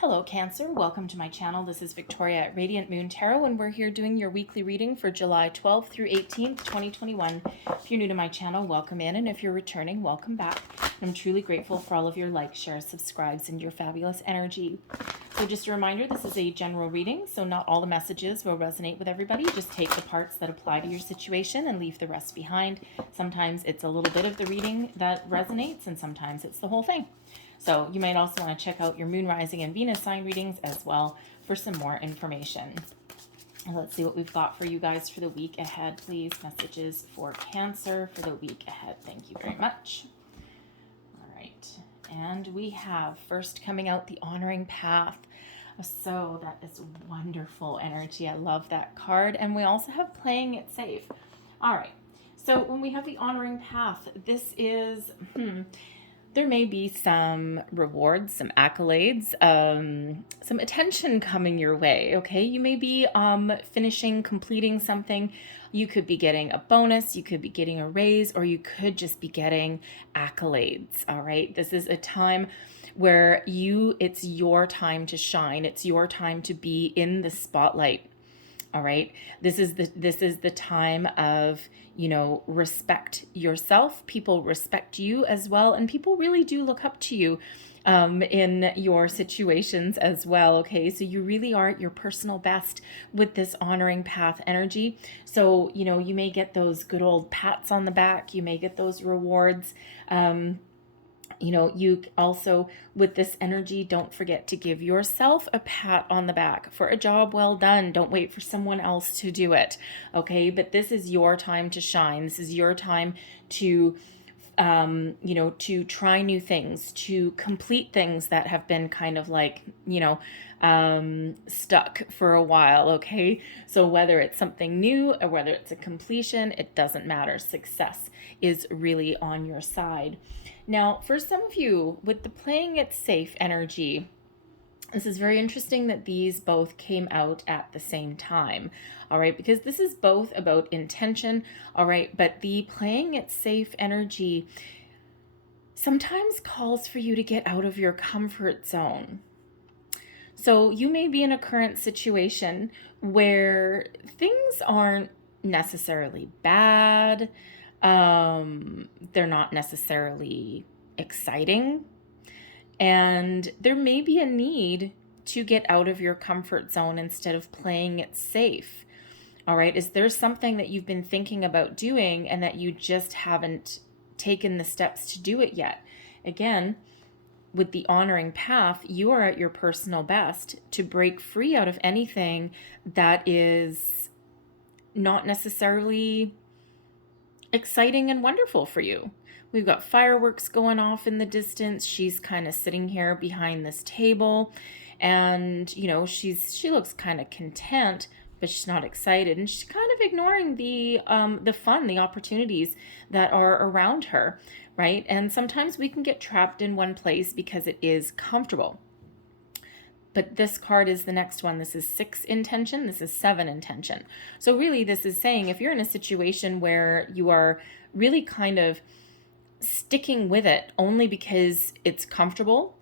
Hello Cancer, welcome to my channel. This is Victoria at Radiant Moon Tarot and we're here doing your weekly reading for July 12th through 18th, 2021. If you're new to my channel, welcome in, and if you're returning, welcome back. I'm truly grateful for all of your likes, shares, subscribes, and your fabulous energy. So just a reminder, this is a general reading, so not all the messages will resonate with everybody. Just take the parts that apply to your situation and leave the rest behind. Sometimes it's a little bit of the reading that resonates, and sometimes it's the whole thing. So you might also want to check out your moon, rising, and Venus sign readings as well for some more information. And let's see what we've got for you guys for the week ahead, please. Messages for Cancer for the week ahead. Thank you very much. All right. And we have first coming out the honoring path. So that is wonderful energy. I love that card. And we also have playing it safe. All right. So when we have the honoring path, this is... there may be some rewards, some accolades, some attention coming your way, okay? You may be completing something. You could be getting a bonus, you could be getting a raise, or you could just be getting accolades, all right? This is a time where it's your time to shine. It's your time to be in the spotlight. All right. This is the time of, respect yourself. People respect you as well. And people really do look up to you in your situations as well. Okay. So you really are at your personal best with this honoring path energy. So, you may get those good old pats on the back. You may get those rewards. You also, with this energy, don't forget to give yourself a pat on the back for a job well done. Don't wait for someone else to do it, okay? But this is your time to shine. This is your time to, to try new things, to complete things that have been kind of like, stuck for a while, okay? So whether it's something new or whether it's a completion, it doesn't matter. Success is really on your side. Now, for some of you, with the playing it safe energy, this is very interesting that these both came out at the same time, all right? Because this is both about intention, all right? But the playing it safe energy sometimes calls for you to get out of your comfort zone. So you may be in a current situation where things aren't necessarily bad. They're not necessarily exciting. And there may be a need to get out of your comfort zone instead of playing it safe. All right. Is there something that you've been thinking about doing and that you just haven't taken the steps to do it yet? Again, with the honoring path, you are at your personal best to break free out of anything that is not necessarily exciting and wonderful for you. We've got fireworks going off in the distance. She's kind of sitting here behind this table and, she looks kind of content, but she's not excited. And she's kind of ignoring the fun, the opportunities that are around her, right? And sometimes we can get trapped in one place because it is comfortable. But this card is the next one. This is 6 intention. This is 7 intention. So really this is saying if you're in a situation where you are really kind of sticking with it only because it's comfortable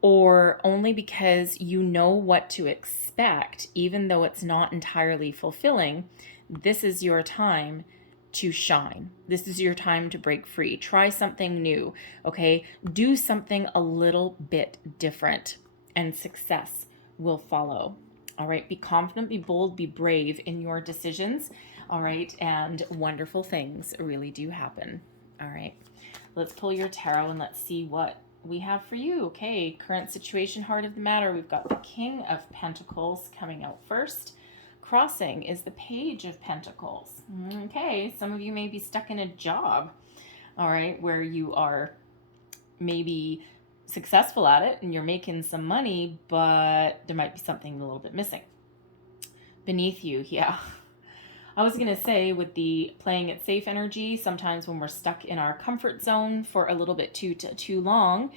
or only because you know what to expect, even though it's not entirely fulfilling, this is your time to shine. This is your time to break free. Try something new, okay? Do something a little bit different, and success will follow. All right, be confident, be bold, be brave in your decisions. All right, and wonderful things really do happen. All right, let's pull your tarot and let's see what we have for you. Okay, current situation, heart of the matter. We've got the King of Pentacles coming out first. Crossing is the Page of Pentacles. Okay, some of you may be stuck in a job, all right, where you are maybe successful at it and you're making some money, but there might be something a little bit missing beneath you. Yeah. I was going to say with the playing it safe energy, sometimes when we're stuck in our comfort zone for a little bit too long,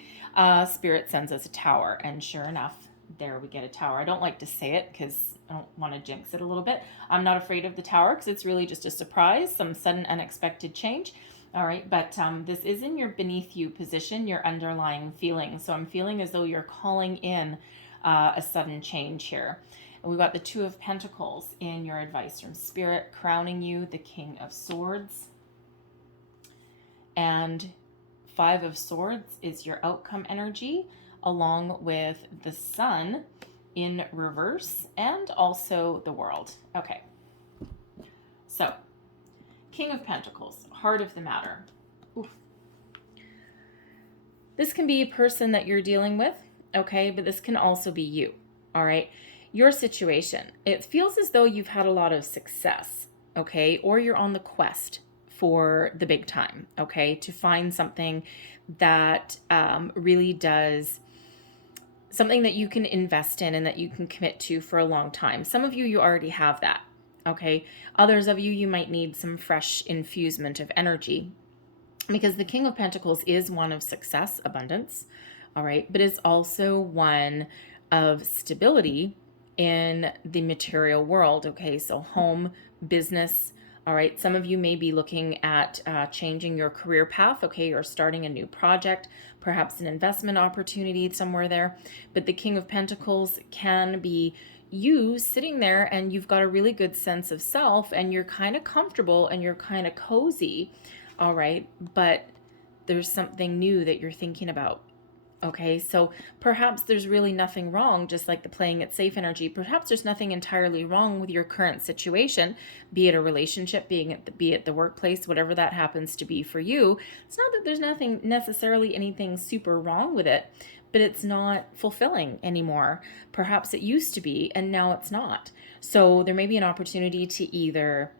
Spirit sends us a tower. And sure enough, there we get a tower. I don't like to say it because I don't want to jinx it a little bit. I'm not afraid of the tower because it's really just a surprise, some sudden unexpected change. All right, but this is in your beneath you position, your underlying feeling. So I'm feeling as though you're calling in a sudden change here. And we've got the Two of Pentacles in your advice from Spirit, crowning you the King of Swords. And Five of Swords is your outcome energy, along with the Sun in reverse and also the World. Okay. So, King of Pentacles, heart of the matter. Oof. This can be a person that you're dealing with, okay, but this can also be you, all right? Your situation, it feels as though you've had a lot of success, okay, or you're on the quest for the big time, okay, to find something that really does, something that you can invest in and that you can commit to for a long time. Some of you already have that, okay? Others of you might need some fresh infusement of energy, because the King of Pentacles is one of success, abundance, all right, but it's also one of stability in the material world, okay? So home, business, all right? Some of you may be looking at changing your career path, okay, or starting a new project, perhaps an investment opportunity somewhere there. But the King of Pentacles can be you sitting there and you've got a really good sense of self and you're kind of comfortable and you're kind of cozy, all right? But there's something new that you're thinking about. Okay, so perhaps there's really nothing wrong, just like the playing it safe energy. Perhaps there's nothing entirely wrong with your current situation, be it a relationship, be it the workplace, whatever that happens to be for you. It's not that there's nothing necessarily anything super wrong with it, but it's not fulfilling anymore. Perhaps it used to be, and now it's not. So there may be an opportunity to either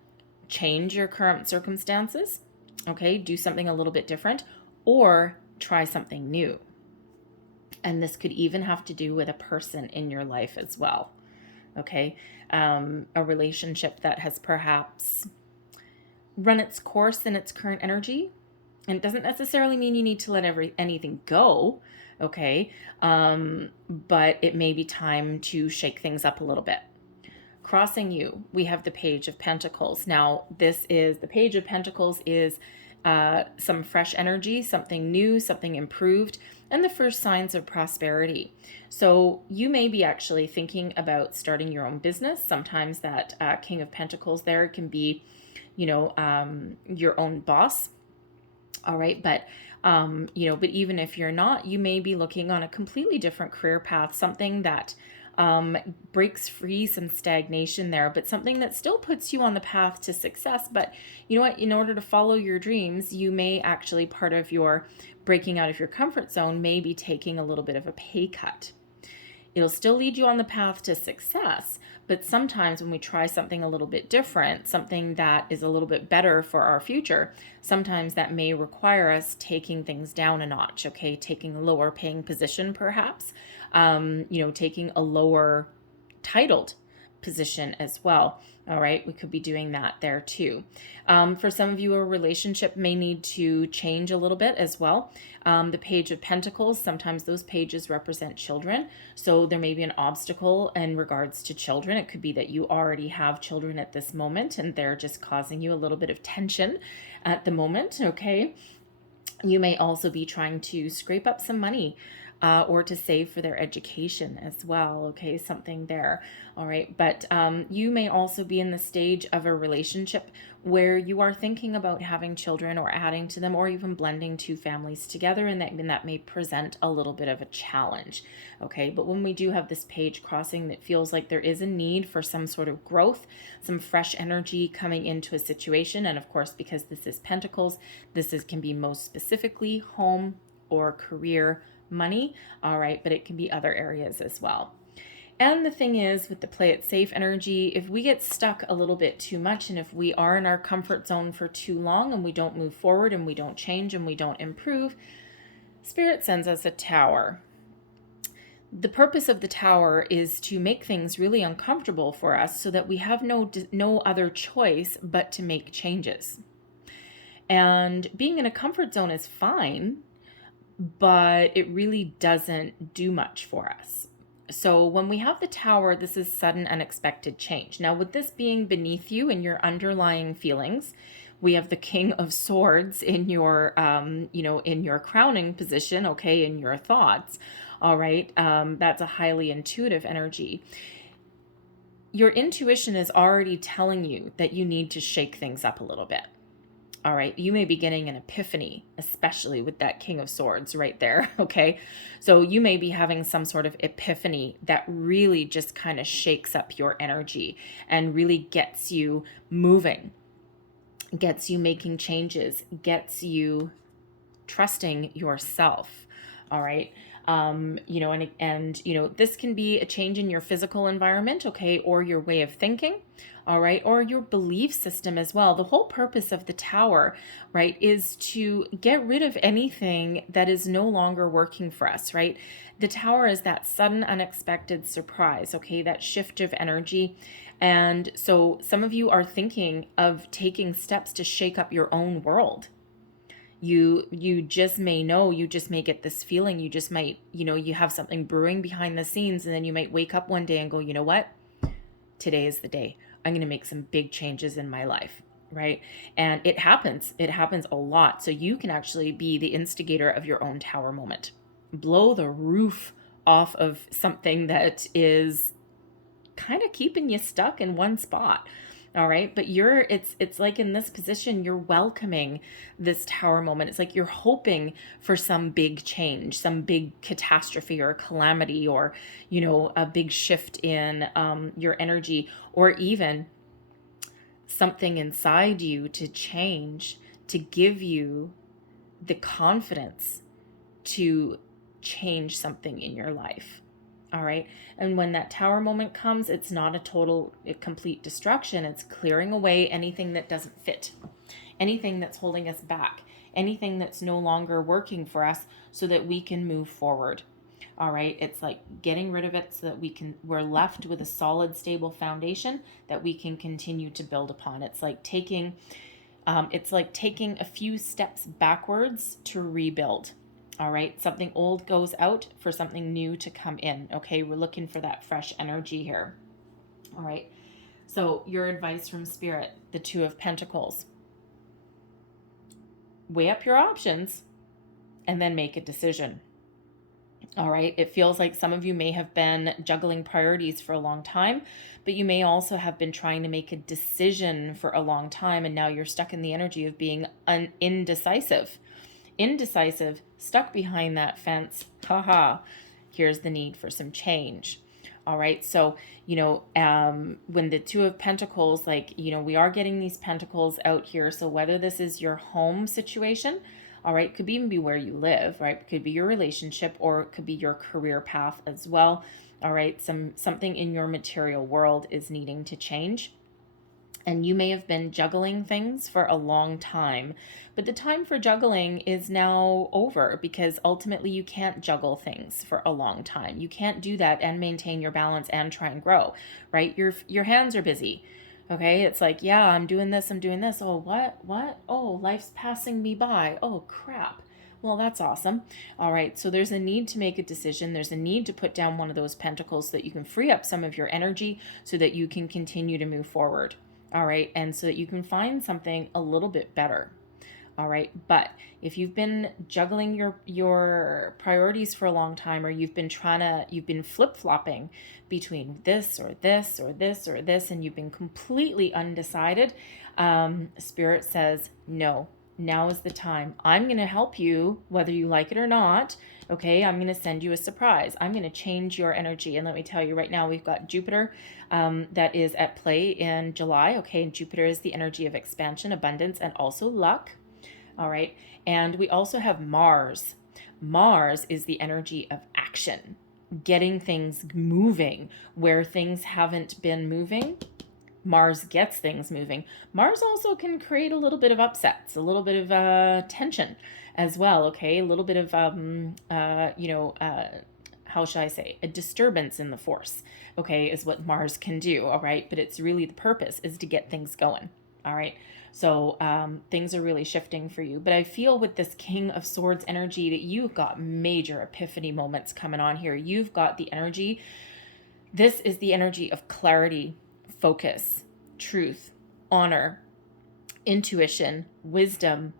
change your current circumstances, okay, do something a little bit different, or try something new. And this could even have to do with a person in your life as well, okay? A relationship that has perhaps run its course in its current energy. And it doesn't necessarily mean you need to let anything go, okay? But it may be time to shake things up a little bit. Crossing you, we have the Page of Pentacles. Now, the Page of Pentacles is some fresh energy, something new, something improved, and the first signs of prosperity. So you may be actually thinking about starting your own business. Sometimes that King of Pentacles there can be, your own boss. All right. But, but even if you're not, you may be looking on a completely different career path, something that breaks free some stagnation there, but something that still puts you on the path to success. But you know what? In order to follow your dreams, you may actually, part of your breaking out of your comfort zone may be taking a little bit of a pay cut. It'll still lead you on the path to success, but sometimes when we try something a little bit different, something that is a little bit better for our future, sometimes that may require us taking things down a notch, okay? Taking a lower paying position perhaps, taking a lower titled position as well. All right, we could be doing that there too. For some of you, a relationship may need to change a little bit as well. The Page of Pentacles, sometimes those pages represent children. So there may be an obstacle in regards to children. It could be that you already have children at this moment and they're just causing you a little bit of tension at the moment, okay? You may also be trying to scrape up some money or to save for their education as well, okay, something there, all right? But you may also be in the stage of a relationship where you are thinking about having children or adding to them or even blending two families together, and that may present a little bit of a challenge, okay? But when we do have this page crossing, it feels like there is a need for some sort of growth, some fresh energy coming into a situation, and of course, because this is Pentacles, can be most specifically home or career, money, all right, but it can be other areas as well. And the thing is, with the play it safe energy, if we get stuck a little bit too much and if we are in our comfort zone for too long and we don't move forward and we don't change and we don't improve, Spirit sends us a tower. The purpose of the tower is to make things really uncomfortable for us so that we have no other choice but to make changes. And being in a comfort zone is fine, but it really doesn't do much for us. So when we have the tower, this is sudden, unexpected change. Now, with this being beneath you and your underlying feelings, we have the King of Swords in your, in your crowning position, okay, in your thoughts. All right. That's a highly intuitive energy. Your intuition is already telling you that you need to shake things up a little bit. All right, you may be getting an epiphany, especially with that King of Swords right there, okay? So you may be having some sort of epiphany that really just kind of shakes up your energy and really gets you moving, gets you making changes, gets you trusting yourself. All right. This can be a change in your physical environment, okay, or your way of thinking, all right, or your belief system as well. The whole purpose of the tower, right, is to get rid of anything that is no longer working for us, right? The tower is that sudden, unexpected surprise, okay, that shift of energy. And so some of you are thinking of taking steps to shake up your own world. You just may know, you just may get this feeling, you just might, you have something brewing behind the scenes, and then you might wake up one day and go, you know what, today is the day. I'm going to make some big changes in my life, right? And it happens a lot. So you can actually be the instigator of your own tower moment. Blow the roof off of something that is kind of keeping you stuck in one spot. All right. But it's like in this position, you're welcoming this tower moment. It's like you're hoping for some big change, some big catastrophe or calamity, or, a big shift in your energy, or even something inside you to change, to give you the confidence to change something in your life. All right. And when that tower moment comes, it's not a complete destruction. It's clearing away anything that doesn't fit, anything that's holding us back, anything that's no longer working for us, so that we can move forward. All right. It's like getting rid of it so that we're left with a solid, stable foundation that we can continue to build upon. It's like taking a few steps backwards to rebuild. All right, something old goes out for something new to come in. Okay, we're looking for that fresh energy here. All right, so your advice from Spirit, the Two of Pentacles. Weigh up your options and then make a decision. All right, it feels like some of you may have been juggling priorities for a long time, but you may also have been trying to make a decision for a long time, and now you're stuck in the energy of being indecisive, stuck behind that fence. Here's the need for some change. All right. So, when the Two of Pentacles, we are getting these pentacles out here. So whether this is your home situation, all right, could even be where you live, right? It could be your relationship, or it could be your career path as well. All right. Something in your material world is needing to change. And you may have been juggling things for a long time, but the time for juggling is now over, because ultimately you can't juggle things for a long time. You can't do that and maintain your balance and try and grow, right? Your hands are busy. Okay, it's like, yeah, I'm doing this. Oh, what? Oh, life's passing me by. Oh, crap. Well, that's awesome. All right, so there's a need to make a decision. There's a need to put down one of those pentacles so that you can free up some of your energy so that you can continue to move forward. All right, and so that you can find something a little bit better. All right, but if you've been juggling your priorities for a long time, or you've been flip-flopping between this or this or this or this, and you've been completely undecided, Spirit says, no, now is the time. I'm going to help you, whether you like it or not. Okay, I'm going to send you a surprise. I'm going to change your energy. And let me tell you right now, we've got Jupiter that is at play in July. Okay, and Jupiter is the energy of expansion, abundance, and also luck. All right, and we also have Mars. Mars is the energy of action, getting things moving where things haven't been moving. Mars gets things moving. Mars also can create a little bit of upsets, a little bit of tension as well, okay? A little bit of, how shall I say, a disturbance in the force, okay, is what Mars can do, all right? But it's really the purpose is to get things going, all right? So things are really shifting for you. But I feel with this King of Swords energy that you've got major epiphany moments coming on here. You've got the energy. This is the energy of clarity, focus, truth, honor, intuition, wisdom,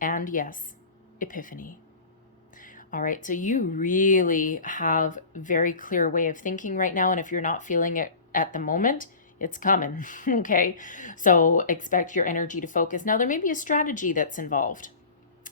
and yes, epiphany. All right, so you really have a very clear way of thinking right now. And if you're not feeling it at the moment, it's coming. Okay, so expect your energy to focus. Now, there may be a strategy that's involved.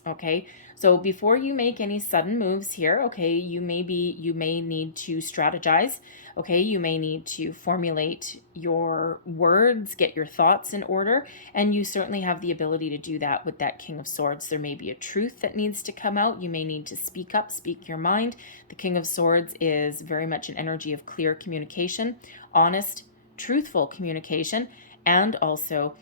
Okay, so before you make any sudden moves here, okay, you may need to strategize. Okay, you may need to formulate your words, get your thoughts in order, and you certainly have the ability to do that with that King of Swords. There may be a truth that needs to come out. You may need to speak up, speak your mind. The King of Swords is very much an energy of clear communication, honest, truthful communication, and also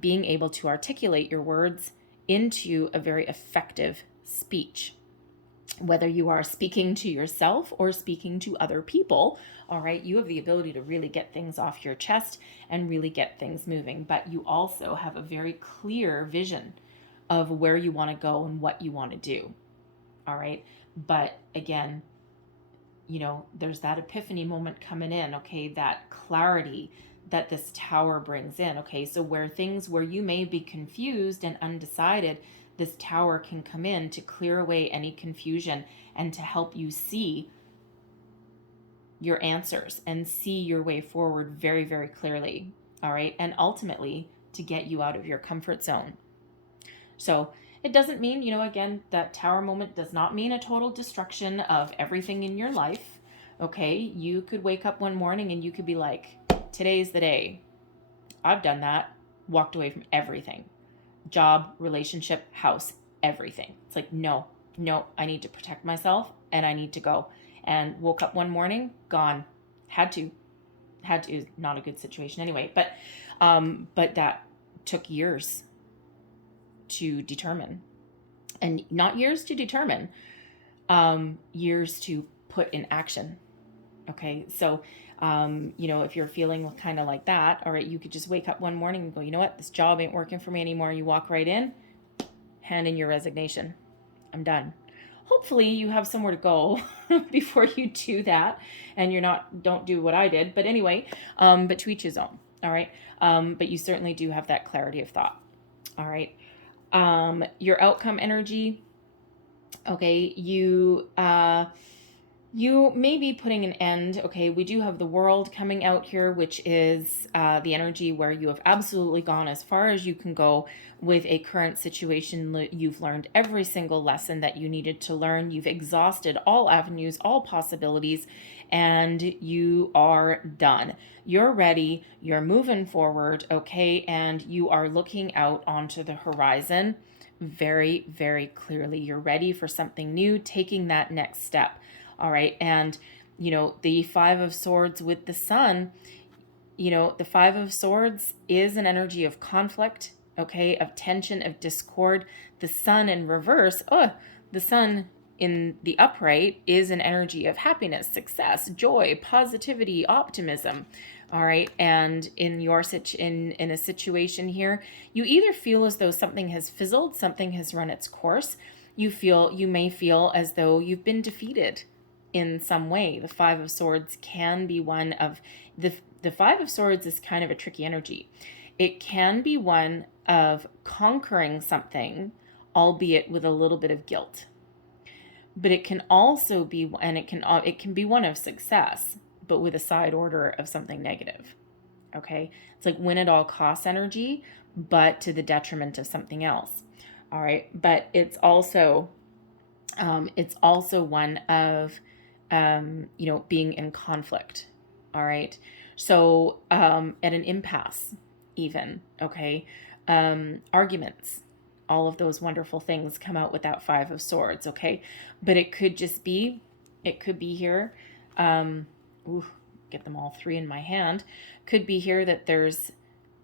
being able to articulate your words into a very effective speech. Whether you are speaking to yourself or speaking to other people, all right, you have the ability to really get things off your chest and really get things moving. But you also have a very clear vision of where you want to go and what you want to do. All right. But again, there's that epiphany moment coming in, okay, that clarity that this tower brings in, okay? So where you may be confused and undecided, this tower can come in to clear away any confusion and to help you see your answers and see your way forward very, very clearly, all right? And ultimately, to get you out of your comfort zone. So it doesn't mean, again, that tower moment does not mean a total destruction of everything in your life. Okay, you could wake up one morning and you could be like, today's the day. I've done that, walked away from everything. Job, relationship, house, everything. It's like, no, I need to protect myself and I need to go. And woke up one morning, gone. Had to, not a good situation anyway. But that took years to determine, and not years to determine, years to put in action. Okay, so if you're feeling kind of like that, all right, you could just wake up one morning and go, you know what, this job ain't working for me anymore. You walk right in, hand in your resignation. I'm done. Hopefully you have somewhere to go before you do that, and don't do what I did. But anyway, but to each his own. All right, but you certainly do have that clarity of thought. All right. Your outcome energy, okay, you may be putting an end. Okay, we do have the World coming out here, which is the energy where you have absolutely gone as far as you can go with a current situation. You've learned every single lesson that you needed to learn. You've exhausted all avenues, all possibilities, and you are done. You're ready. You're moving forward, okay, and you are looking out onto the horizon very, very clearly. You're ready for something new, taking that next step. All right. And, the Five of Swords with the Sun, the Five of Swords is an energy of conflict, okay, of tension, of discord. The Sun in reverse, the Sun in the upright is an energy of happiness, success, joy, positivity, optimism. All right. And in a situation here, you either feel as though something has fizzled, something has run its course. You may feel as though you've been defeated in some way. The Five of Swords can be one of the Five of Swords is kind of a tricky energy. It can be one of conquering something, albeit with a little bit of guilt. But it can also be, and it can be one of success, but with a side order of something negative. Okay, it's like win at all costs energy, but to the detriment of something else. All right, but it's also one of being in conflict. All right, so at an impasse, even. Okay, arguments. All of those wonderful things come out with that Five of Swords, okay? But it could be here, get them all three in my hand, could be here that there's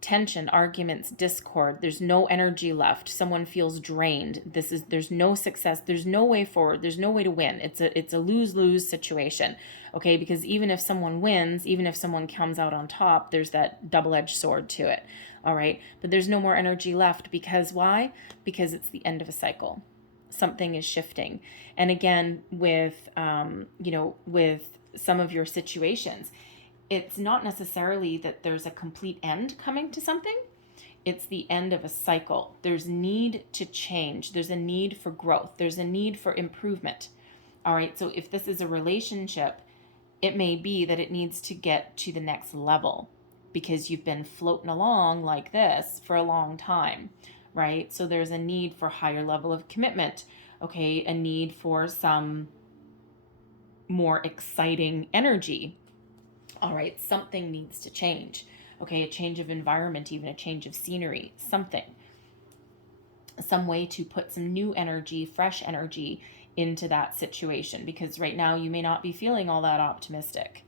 tension, arguments, discord, there's no energy left, someone feels drained, there's no success, there's no way forward, there's no way to win. It's a lose-lose situation, okay? Because even if someone wins, even if someone comes out on top, there's that double-edged sword to it. All right, but there's no more energy left. Because why? Because it's the end of a cycle. Something is shifting. And again, with with some of your situations, it's not necessarily that there's a complete end coming to something. It's the end of a cycle. There's need to change. There's a need for growth. There's a need for improvement. All right. So if this is a relationship, it may be that it needs to get to the next level because you've been floating along like this for a long time, right? So there's a need for higher level of commitment, okay? A need for some more exciting energy. All right, something needs to change, okay? A change of environment, even a change of scenery, something. Some way to put some new energy, fresh energy into that situation, because right now you may not be feeling all that optimistic,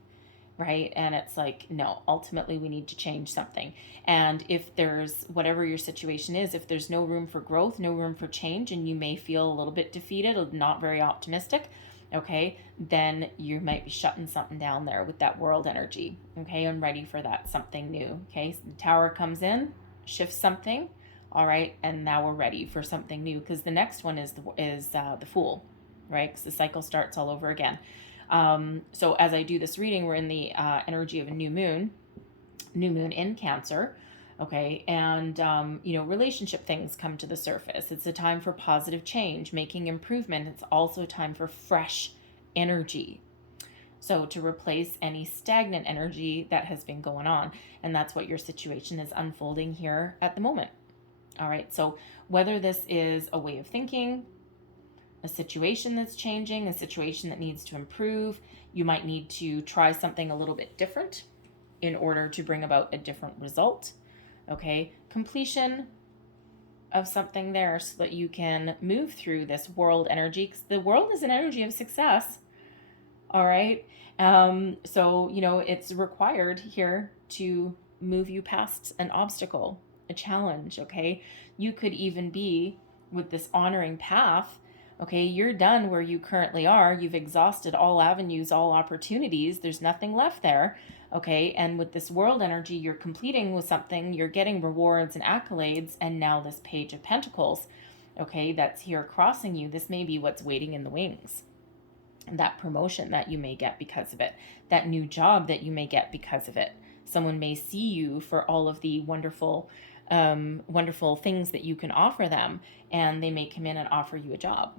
right? And it's like, no, ultimately we need to change something. And if there's, whatever your situation is, if there's no room for growth, no room for change, and you may feel a little bit defeated, not very optimistic, okay, then you might be shutting something down there with that world energy, okay, and ready for that something new, okay? So the Tower comes in, shifts something, all right, and now we're ready for something new, because the next one is the Fool, right? Because the cycle starts all over again. So as I do this reading, we're in the energy of a new moon in Cancer, okay, and relationship things come to the surface. It's a time for positive change, making improvement. It's also a time for fresh energy. So to replace any stagnant energy that has been going on, and that's what your situation is unfolding here at the moment. All right, so whether this is a way of thinking, a situation that's changing, a situation that needs to improve, you might need to try something a little bit different in order to bring about a different result. Okay, completion of something there so that you can move through this world energy, because the world is an energy of success. All right, so it's required here to move you past an obstacle, a challenge. Okay, you could even be with this honoring path. Okay, you're done where you currently are. You've exhausted all avenues, all opportunities. There's nothing left there. Okay, and with this world energy, you're completing with something, you're getting rewards and accolades, and now this Page of Pentacles, okay, that's here crossing you. This may be what's waiting in the wings. And that promotion that you may get because of it, that new job that you may get because of it. Someone may see you for all of the wonderful things that you can offer them, and they may come in and offer you a job.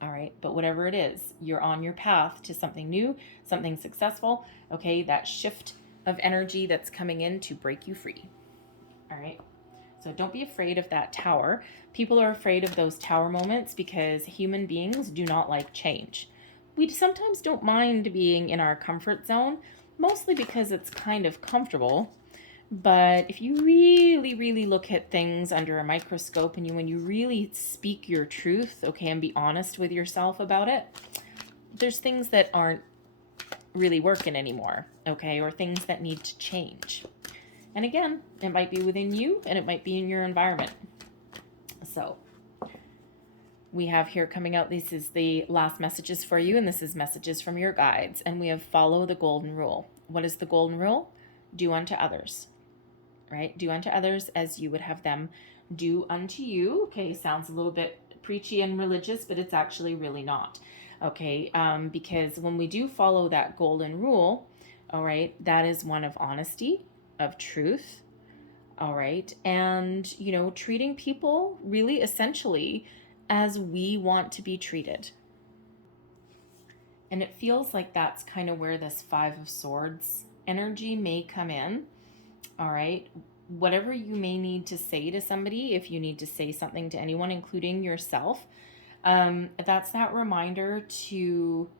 All right, but whatever it is, you're on your path to something new, something successful, okay? That shift of energy that's coming in to break you free. All right, so don't be afraid of that Tower. People are afraid of those Tower moments because human beings do not like change. We sometimes don't mind being in our comfort zone, mostly because it's kind of comfortable. But if you really, really look at things under a microscope, and when you really speak your truth, okay, and be honest with yourself about it, there's things that aren't really working anymore, okay, or things that need to change. And again, it might be within you and it might be in your environment. So we have here coming out, this is the last messages for you, and this is messages from your guides. And we have follow the golden rule. What is the golden rule? Do unto others. Right? Do unto others as you would have them do unto you. Okay, sounds a little bit preachy and religious, but it's actually really not. Okay, because when we do follow that golden rule, all right, that is one of honesty, of truth, all right, and, treating people really essentially as we want to be treated. And it feels like that's kind of where this Five of Swords energy may come in. All right, whatever you may need to say to somebody, if you need to say something to anyone, including yourself, that's that reminder to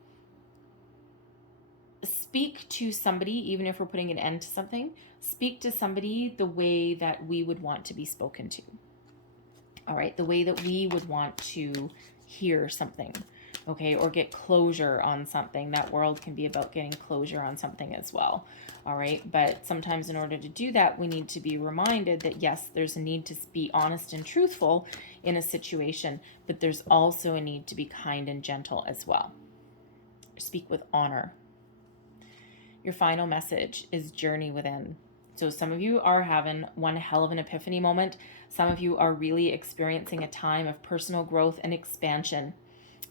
speak to somebody, even if we're putting an end to something, speak to somebody the way that we would want to be spoken to. All right, the way that we would want to hear something, okay, or get closure on something. That world can be about getting closure on something as well. All right, but sometimes in order to do that, we need to be reminded that yes, there's a need to be honest and truthful in a situation, but there's also a need to be kind and gentle as well. Speak with honor. Your final message is journey within. So some of you are having one hell of an epiphany moment. Some of you are really experiencing a time of personal growth and expansion.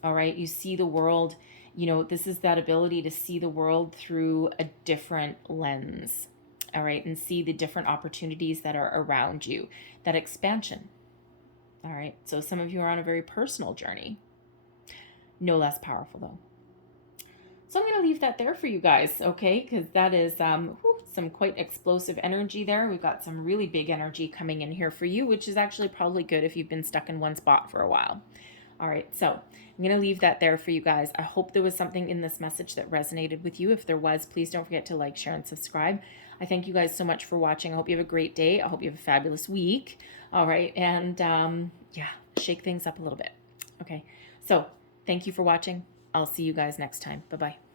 All right, you see the world, this is that ability to see the world through a different lens. all right, and see the different opportunities that are around you, that expansion. All right, so some of you are on a very personal journey. No less powerful, though. So I'm going to leave that there for you guys, okay? Because that is some quite explosive energy there. We've got some really big energy coming in here for you, which is actually probably good if you've been stuck in one spot for a while. All right, so I'm going to leave that there for you guys. I hope there was something in this message that resonated with you. If there was, please don't forget to like, share, and subscribe. I thank you guys so much for watching. I hope you have a great day. I hope you have a fabulous week. All right, and yeah, shake things up a little bit. Okay, so thank you for watching. I'll see you guys next time. Bye-bye.